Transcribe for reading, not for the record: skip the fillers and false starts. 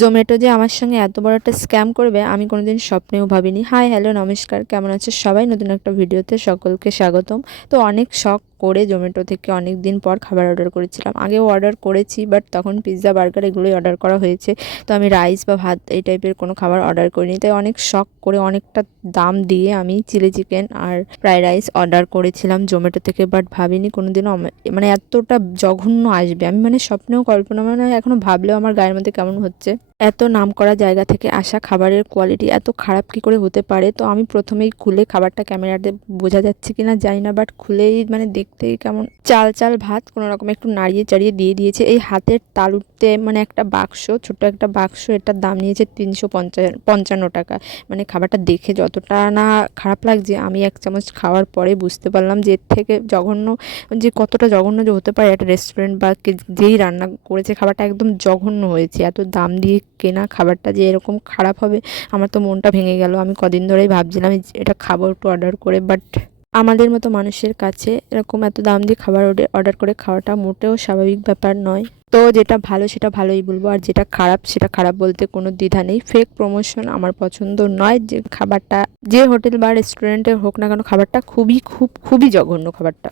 জোম্যাটো যে আমার সঙ্গে এত বড় একটা স্ক্যাম করবে আমি কোনোদিন স্বপ্নেও ভাবিনি। হাই হ্যালো নমস্কার, কেমন আছে সবাই? নতুন একটা ভিডিওতে সকলকে স্বাগতম। তো অনেক শখ করে জোম্যাটো থেকে অনেক দিন পর খাবার অর্ডার করেছিলাম। আগেও অর্ডার করেছি, বাট তখন পিৎজা বার্গার এগুলোই অর্ডার করা হয়েছে। তো আমি রাইস বা ভাত এই টাইপের কোনো খাবার অর্ডার করিনি। তাই অনেক শখ করে অনেকটা দাম দিয়ে আমি চিলি চিকেন আর ফ্রাইড রাইস অর্ডার করেছিলাম জোম্যাটো থেকে। বাট ভাবিনি কোনোদিনও মানে এতটা জঘন্য আসবে। আমি মানে স্বপ্নেও কল্পনা, মানে এখনো ভাবলেও আমার গায়ের মধ্যে কেমন হচ্ছে। এত নামকরা জায়গা থেকে আসা খাবারের কোয়ালিটি এত খারাপ কি করে হতে পারে? তো আমি প্রথমেই খুলে খাবারটা ক্যামেরাতে বোঝা যাচ্ছে কিনা জানি না, বাট খুলেই মানে দেখতেই কেমন চাল চাল ভাত কোনো রকম একটু নাড়িয়ে চাড়িয়ে দিয়ে দিয়েছে। এই হাতের তালুতে মানে একটা বাক্স, ছোট্ট একটা বাক্স, এটার দাম নিয়েছে 355 টাকা। মানে খাবারটা দেখে যতটা না খারাপ লাগছে, আমি এক চামচ খাওয়ার পরে বুঝতে পারলাম যে এর থেকে জঘন্য, যে কতটা জঘন্য যে হতে পারে একটা রেস্টুরেন্ট বা যেই রান্না করেছে খাবারটা একদম জঘন্য হয়েছে। এত দাম দিয়ে কেনা খাবারটা যে এরকম খারাপ হবে, আমার তো মনটা ভেঙে গেল। আমি কদিন ধরেই ভাবছিলাম এটা খাবো একটু অর্ডার করে, বাট আমাদের মতো মানুষের কাছে এরকম এত দাম দিয়ে খাবার অর্ডার করে খাওয়াটা মোটেও স্বাভাবিক ব্যাপার নয়। তো যেটা ভালো সেটা ভালোই বলবো, আর যেটা খারাপ সেটা খারাপ বলতে কোনো দ্বিধা নেই। ফেক প্রমোশন আমার পছন্দ নয়। যে খাবারটা যে হোটেল বা রেস্টুরেন্টে হোক না কেন, খাবারটা খুবই খুবই জঘন্য খাবারটা।